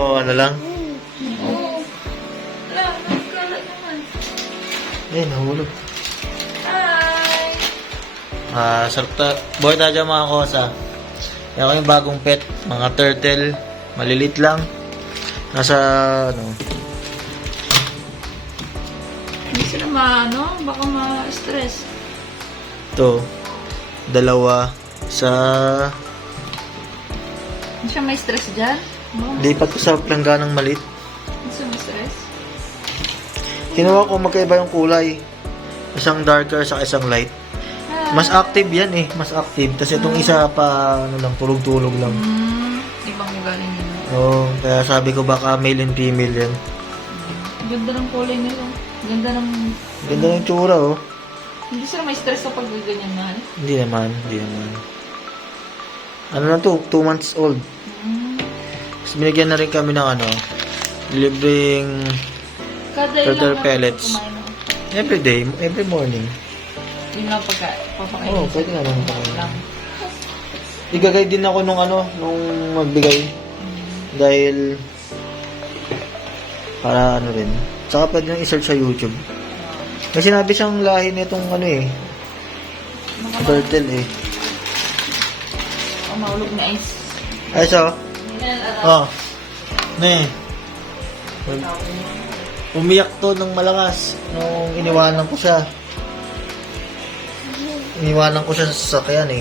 o ano lang? Oo. Wala, nagkalat naman. Nahulog. Hi! Sarap buhay tayo dyan mga kosa. Yan ko yung bagong pet, mga turtle, malilit lang. Nasa, Hindi sila baka ma-stress. ito, dalawa, sa, Hindi siya may stress dyan? lipat ko sa plangganang maliit. Hindi siya may stress? Kinuha ko magkaiba yung kulay. Isang darker sa isang light. Mas active yan mas active. Tapos itong isa pa, tulog-tulog lang. Ibang galing yun. Oo, kaya sabi ko baka male and female yan. Ganda ng kulay nila. Ganda ng tsura, oh. Hindi sila may stress kapag ganyan na. Hindi naman. Ano na to? 2 months old. Tapos binigyan na rin kami ng libreng Kada turtle ilang pellets. Every day, every morning. Yun lang papakainin. Oo, pwede nga naman pakainin. Igagay din ako nung magbigay. Dahil para rin. Saka pwede nang i-search sa YouTube. May sinabi siyang lahi nitong turtle Mahulog na ice. Ay, so? Umiyak to ng malakas nung iniwanan ko siya. Iniwanan ko siya sa sasakyan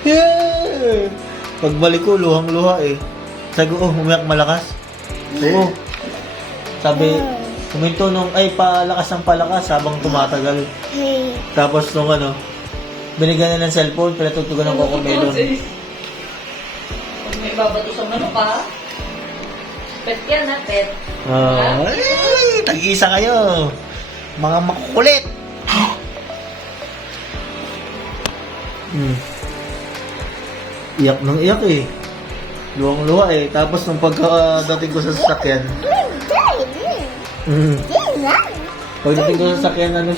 Yeah! Pagbalik ko, luhang-luha Sabi ko, umiyak malakas. Oo. Sabi, kuminto palakas ng palakas habang tumatagal. Tapos nung binigyan na ng cellphone, pinatugtugan ng Cocomelon. Pag may babato sa manok ka, pet yan pet. Tag-isa kayo. Mga makukulit. Iyak ng iyak Luwang-luwa Tapos nung pagdating ko sa sasakyan, pagdating ko sa sasakyan,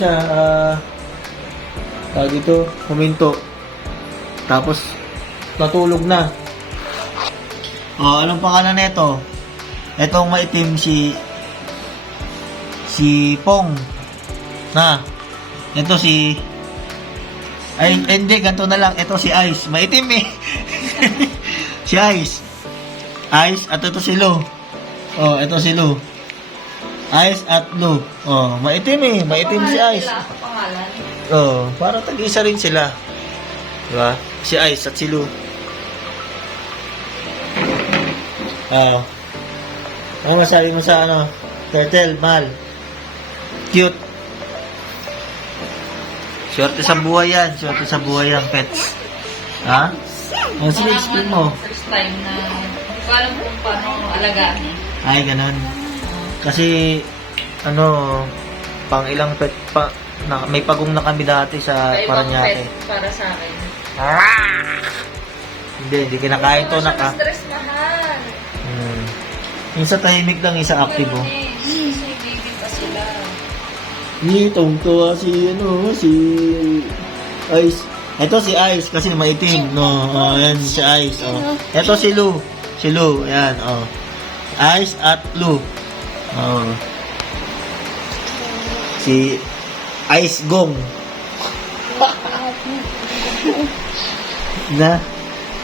dito, huminto. Tapos, natulog na. Anong pangalan nito? Etong maitim si Pong. Ito hindi, ganito na lang. Ito si Ice. Maitim si Ice. Ice, at ito si Lou. Ito si Lou. Ice at Lou. Maitim Maitim si Ice. Para tag-isa rin sila. Diba? Si Ice at si Lou. Ano masabi mo sa turtle, mahal? Cute. Swerte sa buhay yan. Swerte sa buhay yan, pets. Ha? Sige, explain mo. First time na hindi ko alam kung paano alagaan. Ay, ganun. Kasi, pang ilang pet pa, may pagong na kami dati sa Paranaque. Para sa akin. Hindi kinakain to stress mahal. Yung sa tahimik lang, isa active Kasi baby pa sila. Tungtuwa si Ice. Ito si Ice kasi maitim, ayan si Ice, Ito si Lou. Ayan, Ice at Lou. Si Ice Gong.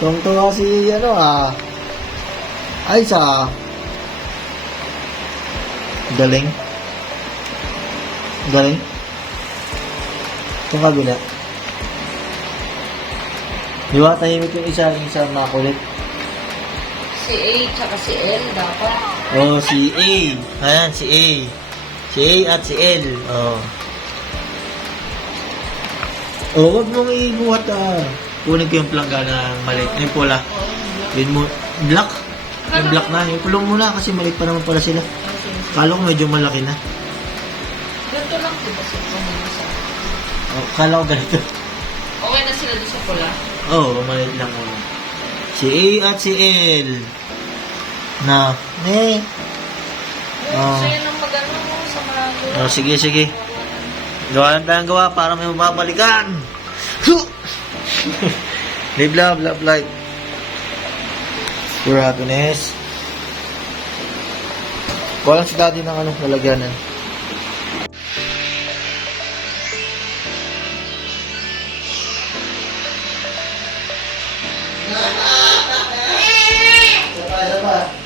Tungtuwa si Ice, Galing. Itong kabila. Di ba tahimik yung isa makulit? Si A tsaka si L dapat. Si A. Ayan, si A. Si A at si L. Huwag mong ibuhat kunin ko yung planggana maliit. Yung pula. Yun mo. Black. Yung black na. Yung pulong muna kasi maliit pa naman pala sila. Kala ko medyo malaki na. Ganito lang diba sa Kala ko ganito. Okay na sila doon sa pula? Maliit lang muna. Si A at si L. Sa'yo nang magano sa mga Sige. Gawa lang tayong gawa para may mababalikan. Live, love, life. Pure happiness. Kuha lang si daddy ng ano, lalagyanan. Isa pa.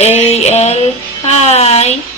AL, hi!